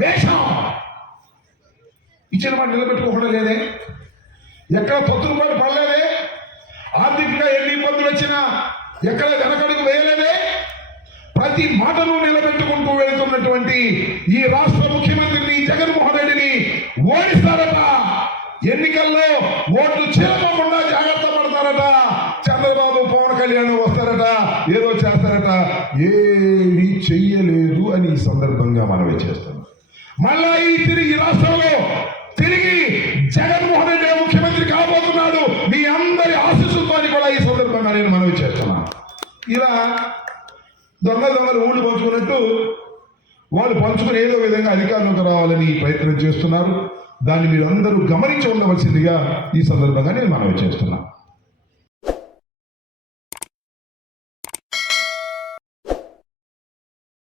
దేశం. ఇచ్చిన మాట నిలబెట్టుకోకుండా లేదే? ఎక్కడ తొత్తులు కూడా పడలేదే? ఆర్థికంగా ఎన్ని ఇబ్బందులు వచ్చినా ఎక్కడ వెనకడుగు వేయలేదే? ప్రతి మాటను నిలబెట్టుకుంటూ వెళుతున్నటువంటి ఈ రాష్ట్ర ముఖ్యమంత్రిని జగన్మోహన్ రెడ్డిని ఓడిస్తారట. ఎన్నికల్లో ఓట్లు చేరకుండా జాగ్రత్త పడతారట. చంద్రబాబు పవన్ కళ్యాణ్ వస్తారట. ఏదో చేస్తారట. ఏమీ చెయ్యలేదు అని ఈ సందర్భంగా మనవి చేస్తున్నాం. మళ్ళా ఈ తిరిగి రాష్ట్రంలో తిరిగి జగన్మోహన్ రెడ్డి ముఖ్యమంత్రి కాబోతున్నాడు. మీ అందరి ఆశీస్సులతో కూడా ఈ సందర్భంగా నేను మనవి చేస్తున్నాను ఇలా దొంగ దొంగలు ఊళ్ళు పంచుకున్నట్టు వాళ్ళు పంచుకుని ఏదో విధంగా అధికారంలోకి రావాలని ప్రయత్నం చేస్తున్నారు. దాన్ని మీరు అందరూ గమనించి ఉండవలసిందిగా ఈ సందర్భంగా నేను మనవి చేస్తున్నాను